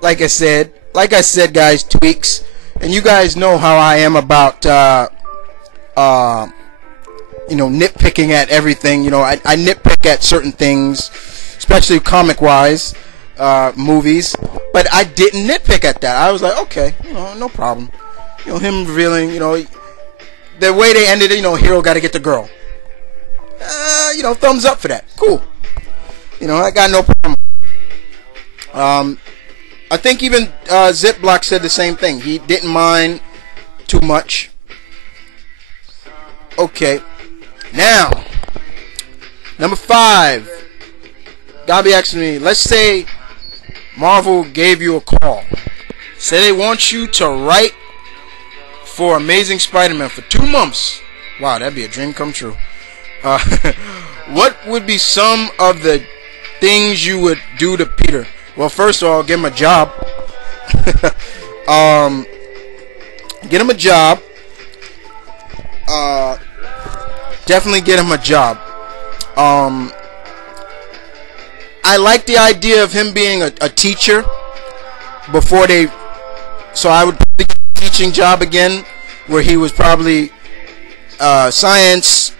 like I said, guys, tweaks, and you guys know how I am about nitpicking at everything. I nitpick at certain things, especially comic-wise, movies. But I didn't nitpick at that. I was like, okay, no problem. Him revealing, the way they ended it, hero got to get the girl. Thumbs up for that. Cool. I got no problem. I think even Zipblock said the same thing. He didn't mind too much. Okay. Now, number 5. Gabi asked me, let's say Marvel gave you a call. Say they want you to write for Amazing Spider-Man for 2 months. Wow, that'd be a dream come true. What would be some of the things you would do to Peter? Well, first of all, give him a job. Get him a job. Definitely get him a job. I like the idea of him being a teacher before they. So I would get a teaching job again, where he was probably science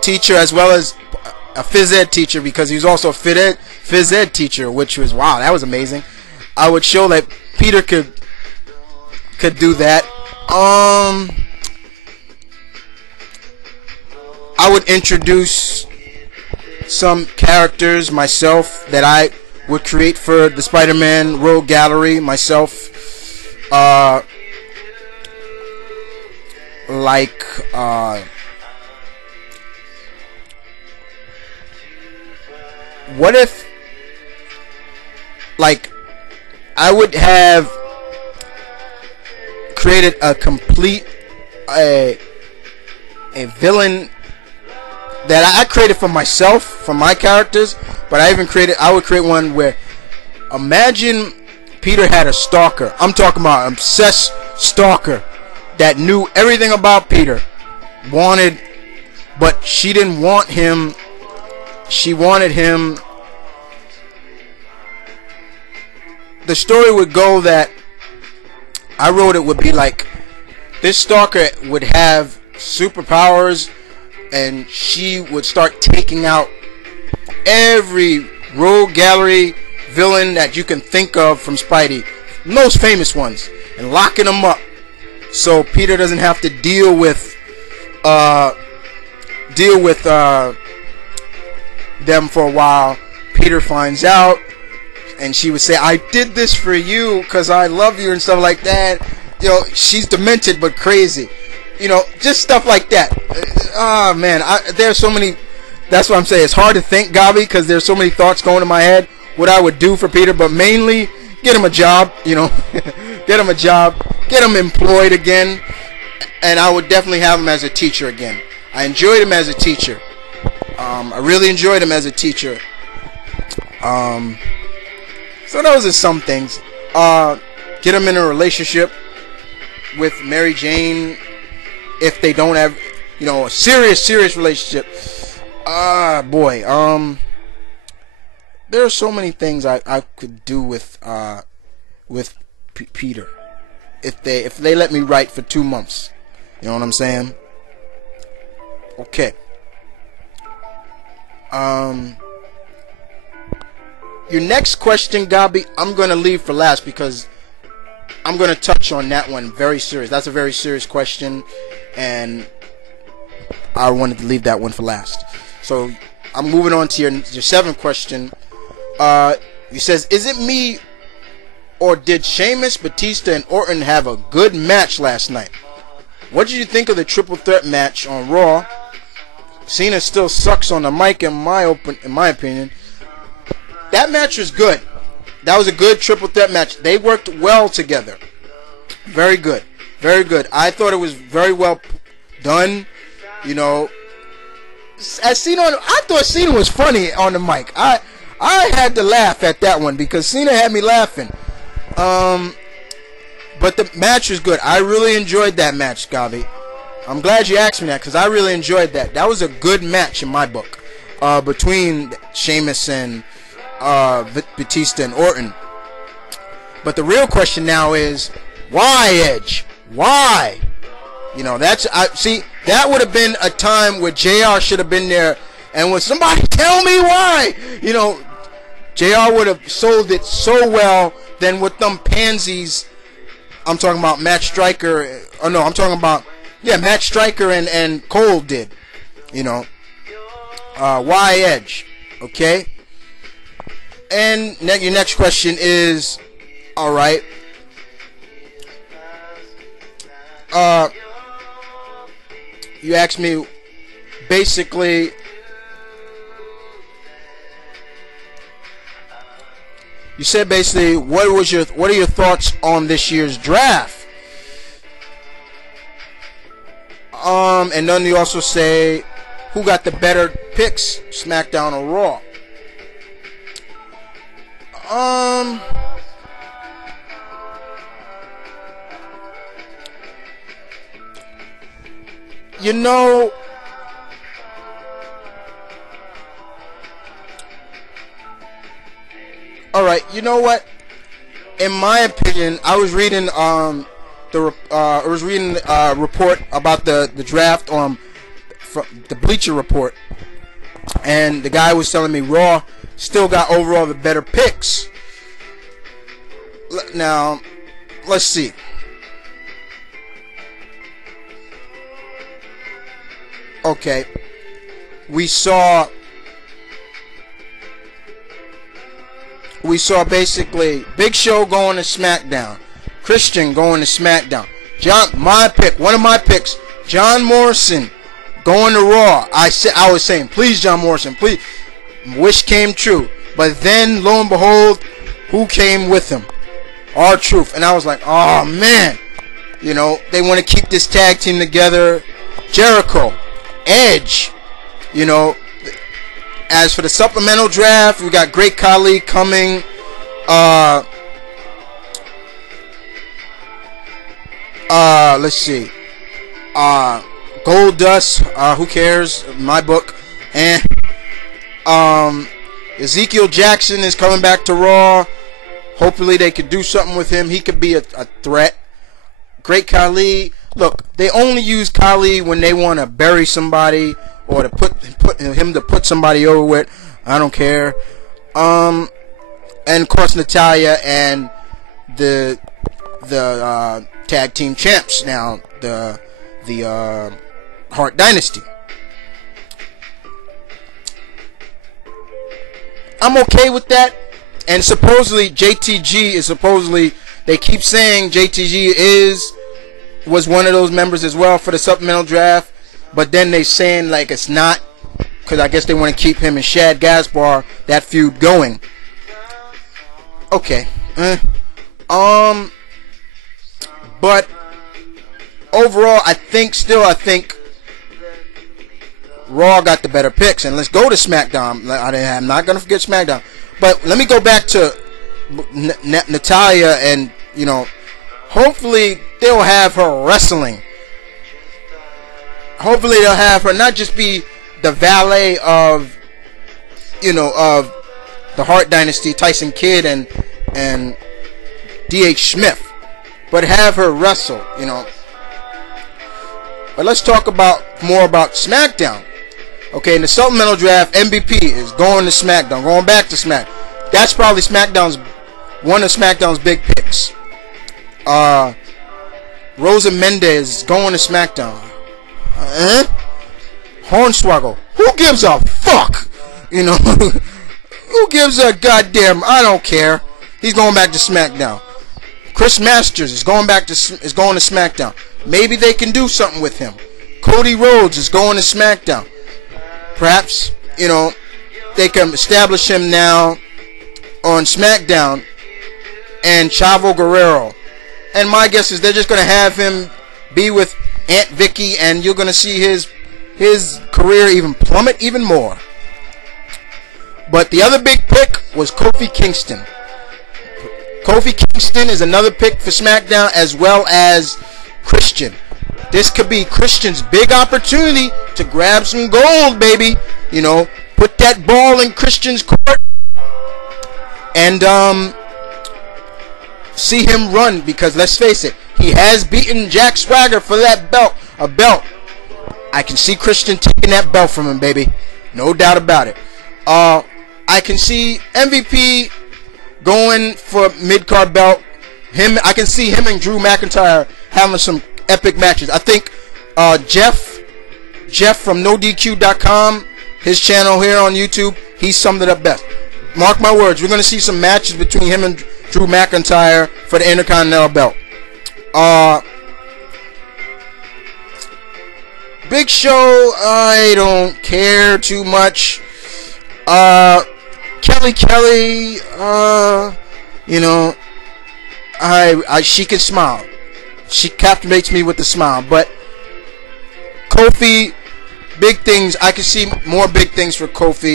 teacher as well as a phys ed teacher, because he was also a phys ed teacher, which was, wow, that was amazing. I would show that Peter could do that. I would introduce some characters myself that I would create for the Spider-Man Rogue Gallery myself. What if, I would have created a complete a villain that I created for myself, for my characters, but I would create one where, imagine Peter had a stalker. I'm talking about an obsessed stalker that knew everything about Peter, but she didn't want him. She wanted him. The story would go that I wrote it would be like, this stalker would have superpowers, and she would start taking out every Rogue Gallery villain that you can think of from Spidey, most famous ones, and locking them up so Peter doesn't have to deal with them for a while. Peter finds out, and she would say, I did this for you because I love you and stuff like that. She's demented but crazy. Just stuff like that. Oh man, there's so many. That's what I'm saying. It's hard to think, Gabi, because there's so many thoughts going in my head what I would do for Peter, but mainly get him a job. Get him a job, get him employed again, and I would definitely have him as a teacher again. I enjoyed him as a teacher. I really enjoyed him as a teacher. So those are some things. Get him in a relationship with Mary Jane if they don't have, a serious relationship. Boy, there are so many things I could do with Peter if they let me write for 2 months. You know what I'm saying? Okay. Your next question, Gabi, I'm gonna leave for last because I'm gonna touch on that one very serious. That's a very serious question, and I wanted to leave that one for last. So I'm moving on to your 7th question. He says, is it me or did Sheamus, Batista, and Orton have a good match last night? What did you think of the triple threat match on Raw? Cena still sucks on the mic in my opinion. That match was good. That was a good triple threat match. They worked well together. Very good. Very good. I thought it was very well done. As Cena, I thought Cena was funny on the mic. I had to laugh at that one because Cena had me laughing. But the match was good. I really enjoyed that match, Gabi. I'm glad you asked me that because I really enjoyed that. That was a good match in my book, between Sheamus and Batista and Orton. But the real question now is, why Edge? Why? You know, that would have been a time where JR should have been there, and when somebody tell me why, you know, JR would have sold it so well. Then with them pansies, I'm talking about Matt Striker. Oh no, I'm talking about Matt Striker and Cole did. You know, why Edge? Okay. And your next question is, all right. You asked me basically. You said basically, what are your thoughts on this year's draft? And then you also say, who got the better picks, SmackDown or Raw? You know, all right. You know what? In my opinion, I was reading a report about the draft from the Bleacher Report, and the guy was telling me Raw still got overall the better picks. Now, let's see. Okay, we saw basically Big Show going to SmackDown, Christian going to SmackDown, one of my picks, John Morrison going to Raw. I was saying, please, John Morrison, please. Wish came true, but then lo and behold, who came with him? R-Truth. And I was like, oh man, you know, they want to keep this tag team together. Jericho, Edge, you know. As for the supplemental draft, we got Great Khali coming. Let's see. Goldust, who cares? My book. And Ezekiel Jackson is coming back to Raw. Hopefully they could do something with him. He could be a threat. Great Khali. Look, they only use Khali when they want to bury somebody or to put somebody over with. I don't care. And of course Natalya and the tag team champs now, the Hart Dynasty. I'm okay with that. And supposedly JTG they keep saying JTG was one of those members as well for the supplemental draft, but then they saying like it's not, because I guess they want to keep him and Shad Gaspar, that feud going. Okay. But overall, I think Raw got the better picks. And let's go to SmackDown. I'm not going to forget SmackDown. But let me go back to Natalya, and, you know, hopefully they'll have her wrestling. Hopefully they'll have her not just be the valet of, you know, of the Hart Dynasty, Tyson Kidd and D.H. Smith, but have her wrestle, you know. But let's talk more about SmackDown. Okay, in the supplemental draft, MVP is going to SmackDown, going back to SmackDown. That's probably one of SmackDown's big picks. Rosa Mendes is going to SmackDown. Hornswoggle. Who gives a fuck? You know, who gives a goddamn? I don't care. He's going back to SmackDown. Chris Masters is going to SmackDown. Maybe they can do something with him. Cody Rhodes is going to SmackDown. Perhaps, you know, they can establish him now on SmackDown, and Chavo Guerrero. And my guess is they're just going to have him be with Aunt Vicky, and you're going to see his career even plummet even more. But the other big pick was Kofi Kingston. Kofi Kingston is another pick for SmackDown, as well as Christian. This could be Christian's big opportunity to grab some gold, baby. You know, put that ball in Christian's court and see him run, because let's face it, he has beaten Jack Swagger for that belt. A belt. I can see Christian taking that belt from him, baby. No doubt about it. I can see MVP going for mid-card belt. I can see him and Drew McIntyre having some epic matches. I think Jeff from NoDQ.com, his channel here on YouTube, he summed it up best. Mark my words, we're going to see some matches between him and Drew McIntyre for the Intercontinental belt. Big Show, I don't care too much. Kelly, you know, she can smile. She captivates me with a smile. But Kofi, big things. I can see more big things for Kofi.